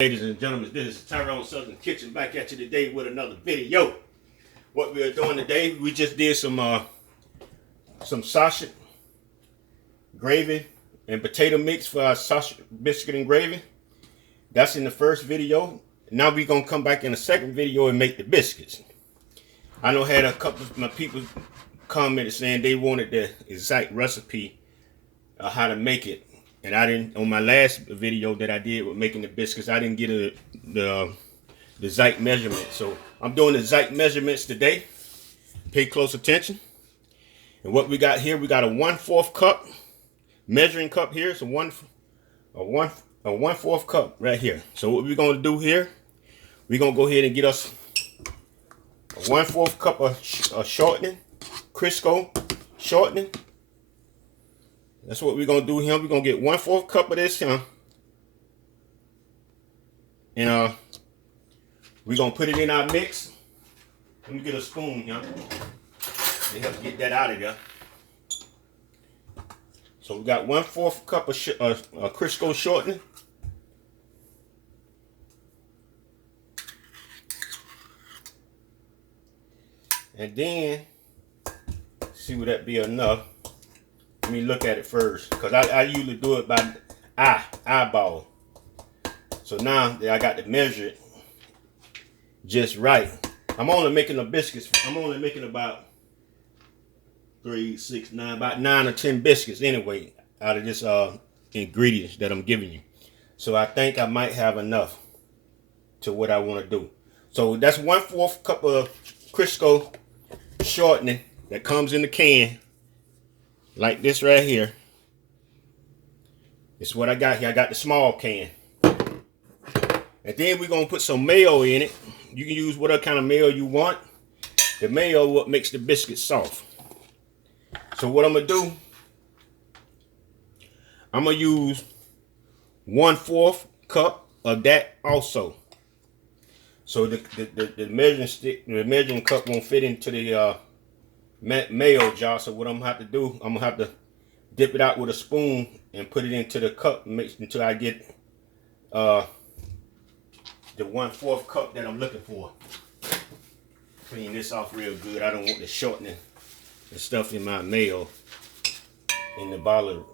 Ladies and gentlemen, this is Tyron'e Southern Kitchen back at you today with another video. What we are doing today, we just did some sausage, gravy, and potato mix for our sausage, biscuit, and gravy. That's in the first video. Now we're gonna come back in the second video and make the biscuits. I know I had a couple of my people commented saying they wanted the exact recipe of how to make it. And I didn't, on my last video that I did with making the biscuits, I didn't get the exact measurement. So I'm doing the exact measurements today. Pay close attention. And what we got here, we got a 1/4 cup measuring cup here. It's a 1/4 cup right here. So what we're gonna do here, we're gonna go ahead and get us a 1/4 cup of shortening, crisco shortening. That's what we're going to do here. We're going to get 1/4 cup of this here. And we're going to put it in our mix. Let me get a spoon here to help get that out of there. So we got 1/4 cup of crisco shortening. And then, see would that be enough? Let me look at it first, because I usually do it by eyeball. So now that I got to measure it just right. I'm only making the biscuits. I'm only making about 3, 6, 9, about 9 or 10 biscuits anyway out of this ingredients that I'm giving you. So I think I might have enough to what I want to do. So that's 1/4 cup of crisco shortening that comes in the can. Like this right here. It's what I got here. I got the small can. And then we're going to put some mayo in it. You can use whatever kind of mayo you want. The mayo is what makes the biscuit soft. So what I'm going to do, I'm going to use 1/4 cup of that also. So the measuring stick, the measuring cup won't fit into the mayo jar. So what I'm gonna have to do, I'm gonna have to dip it out with a spoon and put it into the cup, mix until I get the 1/4 cup that I'm looking for. Clean this off real good. I don't want the shortening and stuff in my mayo in the bottle,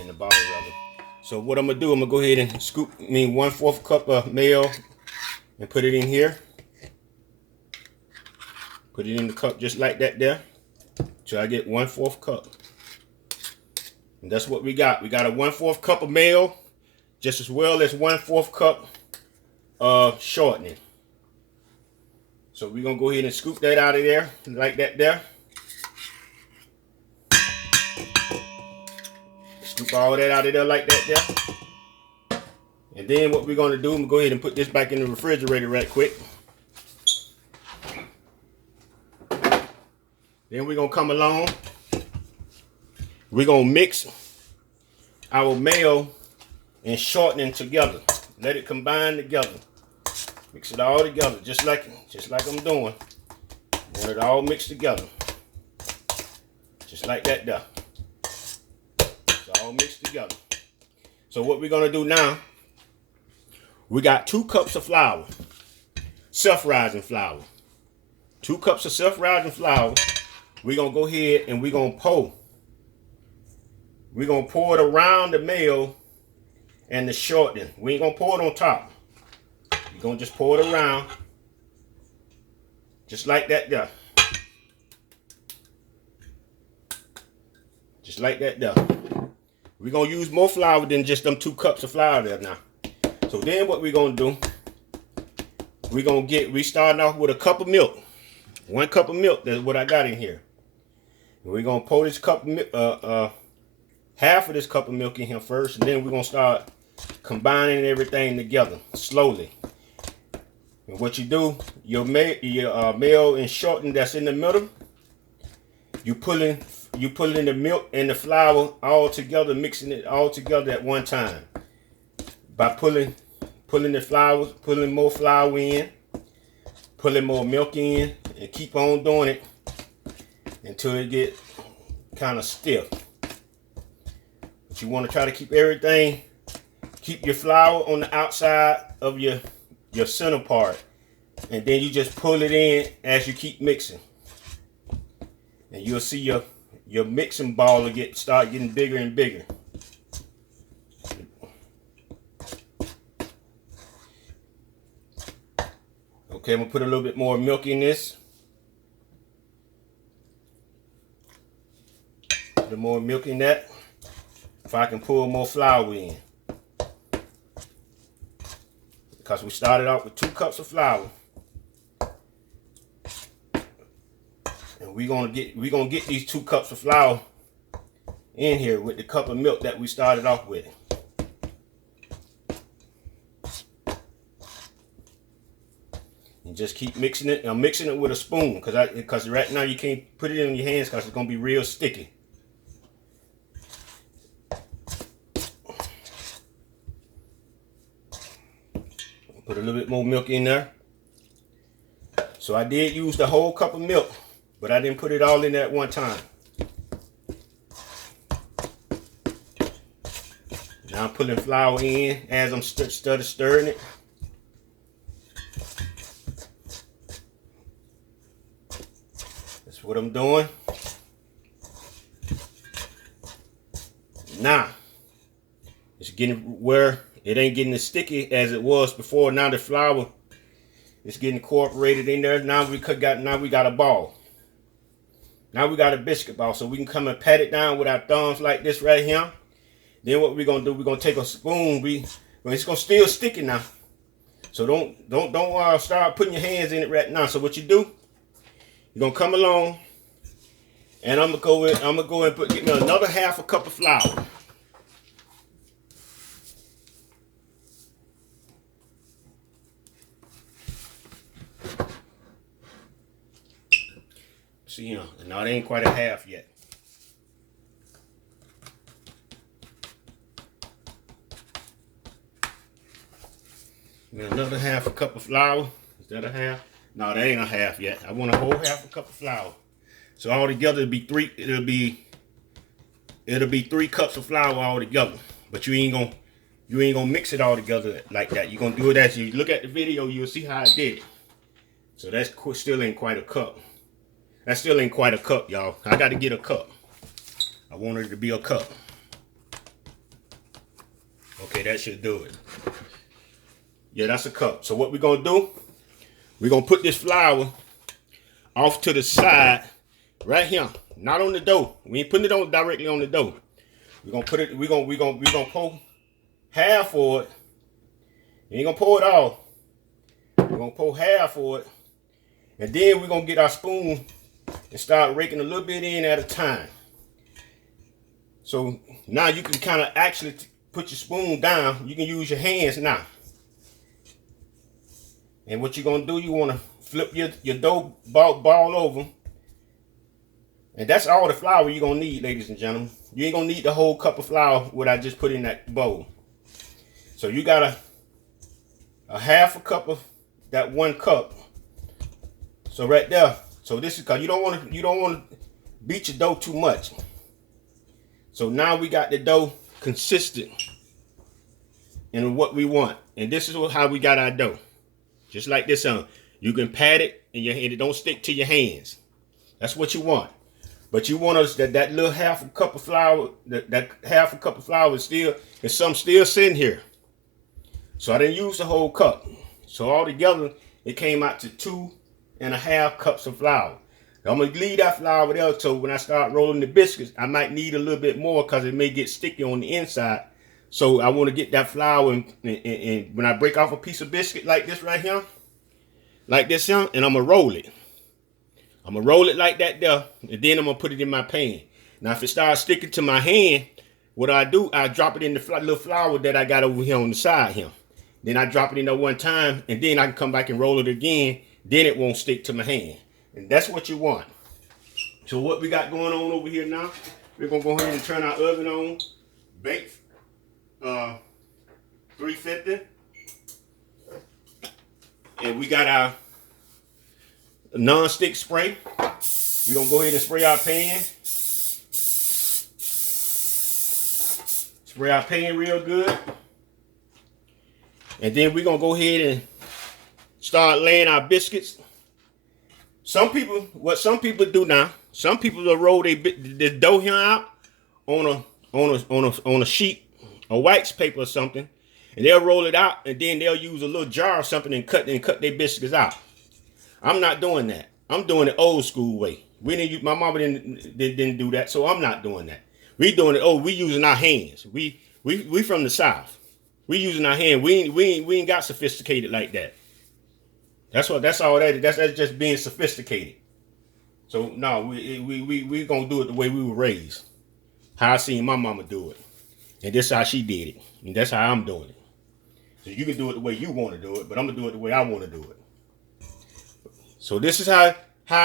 in the bottle rather. So what I'm gonna do, I'm gonna go ahead and scoop 1/4 cup of mayo and put it in here. Put it in the cup just like that there. So I get 1/4 cup. And that's what we got. We got a 1/4 cup of mayo, just as well as 1/4 cup of shortening. So we're going to go ahead and scoop that out of there, like that there. Scoop all that out of there like that there. And then what we're going to do, I'm going to go ahead and put this back in the refrigerator right quick. Then we're going to come along. We're going to mix our mayo and shortening together. Let it combine together. Mix it all together, just like I'm doing. Want it all mixed together. Just like that there. It's all mixed together. So what we're going to do now, we got 2 cups of flour. Self-rising flour. 2 cups of self-rising flour. We're going to go ahead and we're going to pour. We're going to pour it around the mayo and the shortening. We ain't going to pour it on top. We're going to just pour it around. Just like that there. Just like that there. We're going to use more flour than just them 2 cups of flour there now. So then what we're going to do, we starting off with a cup of milk. 1 cup of milk, that's what I got in here. We're going to pour this cup of half of this cup of milk in here first, and then we're going to start combining everything together slowly. And what you do, your mayo and shortening that's in the middle, you pulling the milk and the flour all together, mixing it all together at one time. By pulling the flour, pulling more flour in, pulling more milk in, and keep on doing it until it get kind of stiff. But you want to try to keep everything keep your flour on the outside of your center part. And then you just pull it in as you keep mixing. And you'll see your mixing ball will start getting bigger and bigger. Okay, I'm gonna put a little bit more milk in this. A little more milk in that. If I can pull more flour in. Because we started out with 2 cups of flour. And we're gonna get these 2 cups of flour in here with the cup of milk that we started off with. And just keep mixing it. I'm mixing it with a spoon because right now you can't put it in your hands because it's gonna be real sticky. Put a little bit more milk in there. So I did use the whole cup of milk, but I didn't put it all in there at one time. Now I'm putting flour in as I'm stirring it. That's what I'm doing. Now, it's getting where it ain't getting as sticky as it was before. Now the flour is getting incorporated in there. Now we got a ball. Now we got a biscuit ball. So we can come and pat it down with our thumbs like this right here. Then what we're gonna do, we're gonna take a spoon. It's gonna still sticky now. So don't start putting your hands in it right now. So what you do, you're gonna come along, and I'm gonna go and get me another half a cup of flour. See, now it ain't quite a half yet. Another half a cup of flour. Is that a half? No, that ain't a half yet. I want a whole half a cup of flour. So all together it'll be 3 cups of flour all together. But you ain't gonna mix it all together like that. You're gonna do it as you look at the video. You'll see how I did it. So that's still ain't quite a cup. That still ain't quite a cup, y'all. I got to get a cup. I want it to be a cup. Okay, that should do it. Yeah, that's a cup. So what we're going to do, we're going to put this flour off to the side right here. Not on the dough. We ain't putting it on directly on the dough. We're going to put it, we're going to pour half for it. You ain't going to pour it all. We're going to pour half for it. And then we're going to get our spoon and start raking a little bit in at a time. So now you can kind of actually put your spoon down. You can use your hands now. And what you're going to do, you want to flip your dough ball over. And that's all the flour you're going to need, ladies and gentlemen. You ain't going to need the whole cup of flour what I just put in that bowl. So you got a half a cup of that 1 cup. So right there. So this is because you don't want to beat your dough too much. So now we got the dough consistent in what we want. And this is how we got our dough. Just like this. You can pat it and it don't stick to your hands. That's what you want. But you want us that little half a cup of flour, that half a cup of flour is some still sitting here. So I didn't use the whole cup. So altogether, it came out to 2.5 cups of flour. I'm going to leave that flour there so when I start rolling the biscuits, I might need a little bit more because it may get sticky on the inside. So I want to get that flour and when I break off a piece of biscuit like this right here, like this here, and I'm going to roll it. I'm going to roll it like that there, and then I'm going to put it in my pan. Now if it starts sticking to my hand, what I do, I drop it in the little flour that I got over here on the side here. Then I drop it in there one time, and then I can come back and roll it again. Then it won't stick to my hand. And that's what you want. So what we got going on over here now, we're going to go ahead and turn our oven on. Bake 350. And we got our non-stick spray. We're going to go ahead and spray our pan. Spray our pan real good. And then we're gonna go ahead and start laying our biscuits. What some people do now, some people will roll the dough here out on a sheet of wax paper or something, and they'll roll it out, and then they'll use a little jar or something and cut their biscuits out. I'm not doing that. I'm doing it old school way. My mama didn't do that, so I'm not doing that. We doing it. We using our hands. We from the South. We using our hand. We ain't got sophisticated like that. That's all that is. That's just being sophisticated. So no, we gonna do it the way we were raised. How I seen my mama do it. And this is how she did it. And that's how I'm doing it. So you can do it the way you want to do it, but I'm gonna do it the way I want to do it. So this is how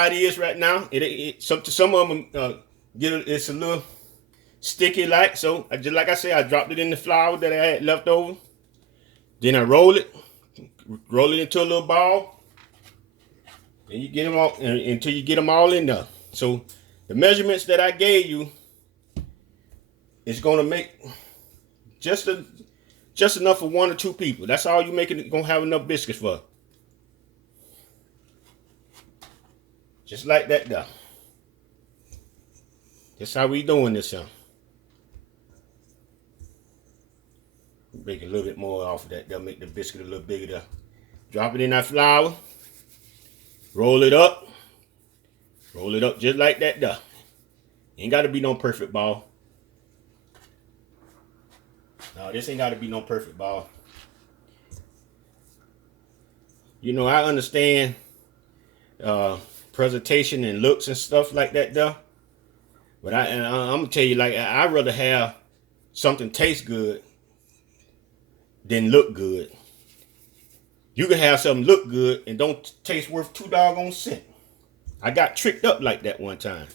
it is right now. Some of them it's a little sticky like. So just like I said, I dropped it in the flour that I had left over. Then I roll it into a little ball. And you get them all until you get them all in there. So the measurements that I gave you is gonna make just enough for 1 or 2 people. That's all you gonna have enough biscuits for. Just like that there. That's how we doing this here. Make a little bit more off of that. That'll make the biscuit a little bigger there. Drop it in that flour. Roll it up. Roll it up just like that there. Ain't got to be no perfect ball. No, this ain't got to be no perfect ball. You know, I understand presentation and looks and stuff like that there. But I'm going to tell you, like, I'd rather have something taste good than look good. You can have something look good and don't taste worth 2 doggone cents. I got tricked up like that one time.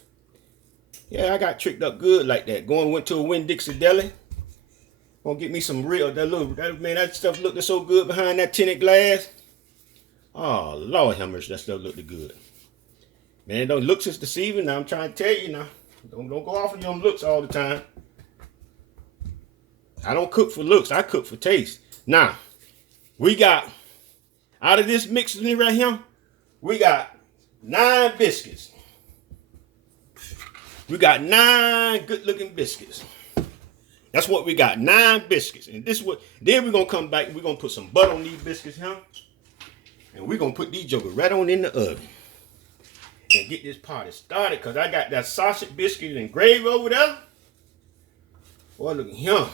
Yeah, I got tricked up good like that. Went to a Winn-Dixie deli. Gonna get me some real, that stuff looked so good behind that tinted glass. Oh, Lord have mercy, that stuff looked good. Man, don't looks is deceiving. Now I'm trying to tell you now. Don't go off of your looks all the time. I don't cook for looks, I cook for taste. Now, we got, out of this mixing right here, we got 9 biscuits. We got 9 good looking biscuits. That's what we got, 9 biscuits. And this what, then we're gonna come back and we're gonna put some butter on these biscuits here. And we're gonna put these jokers right on in the oven. And get this party started, because I got that sausage biscuit and gravy over there. Boy, look at him.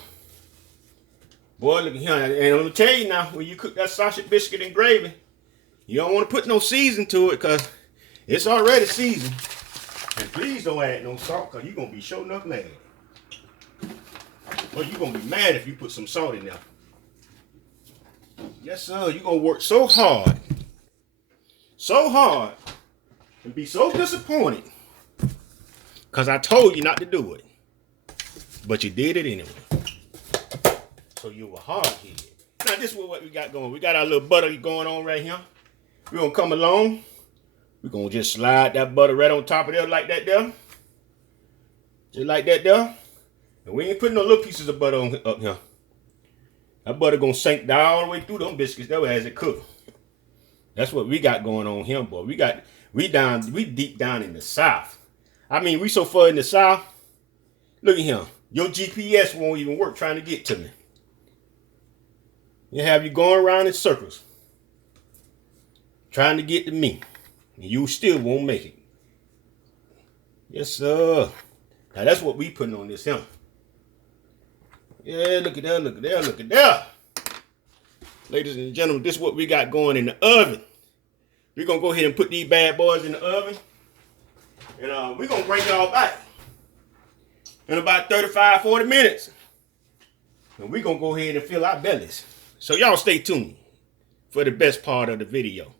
Boy, look at him. And I'm gonna tell you now, when you cook that sausage biscuit and gravy, you don't want to put no season to it, because it's already seasoned. And please don't add no salt, because you're going to be sure enough mad. Well, you're going to be mad if you put some salt in there. Yes, sir. You're going to work so hard. So hard. And be so disappointed. Because I told you not to do it. But you did it anyway. So you were hard-headed. Now, this is what we got going. We got our little butter going on right here. We're going to come along. We're going to just slide that butter right on top of there like that there. Just like that there. And we ain't putting no little pieces of butter on up here. That butter going to sink down all the way through them biscuits that way as it cook. That's what we got going on here, boy. We deep down in the South. I mean, we so far in the South. Look at him. Your GPS won't even work trying to get to me. You have you going around in circles. Trying to get to me. And you still won't make it. Yes, sir. Now that's what we putting on this here. Yeah, look at that, look at that, look at that. Ladies and gentlemen, this is what we got going in the oven. We're going to go ahead and put these bad boys in the oven. And we're going to bring y'all back in about 35, 40 minutes. And we're going to go ahead and fill our bellies. So y'all stay tuned for the best part of the video.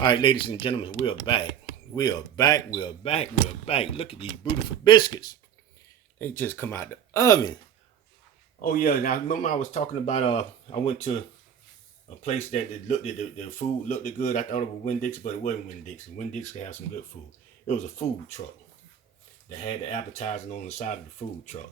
All right, ladies and gentlemen, we're back. We're back. Look at these beautiful biscuits. They just come out the oven. Oh, yeah. Now, remember I was talking about, I went to a place that the food looked good. I thought it was Winn-Dixie, but it wasn't Winn-Dixie. Winn-Dixie had some good food. It was a food truck that had the appetizing on the side of the food truck.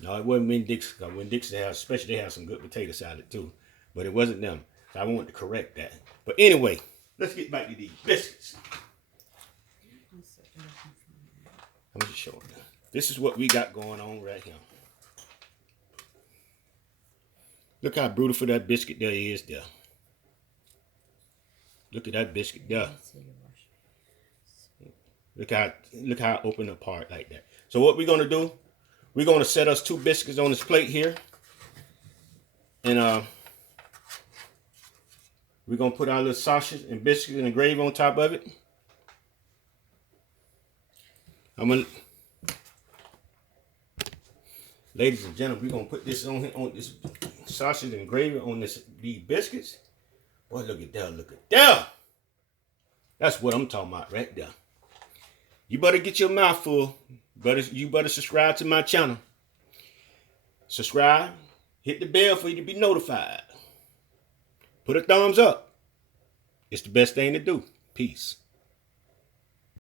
No, it wasn't Winn-Dixie. Winn-Dixie has, especially they have some good potato salad too. but it wasn't them. So I wanted to correct that. But anyway, let's get back to these biscuits. I'm just showing you. This is what we got going on right here. Look how beautiful that biscuit there is there. Look at that biscuit there. Look how it opened apart like that. So what we're gonna do, we're gonna set us 2 biscuits on this plate here. And we're gonna put our little sausage and biscuits and the gravy on top of it. Ladies and gentlemen, we're gonna put this on this sausage and gravy on these biscuits. Boy, look at that, look at that. That's what I'm talking about right there. You better get your mouth full. You better subscribe to my channel. Subscribe, hit the bell for you to be notified. Put a thumbs up. It's the best thing to do. Peace.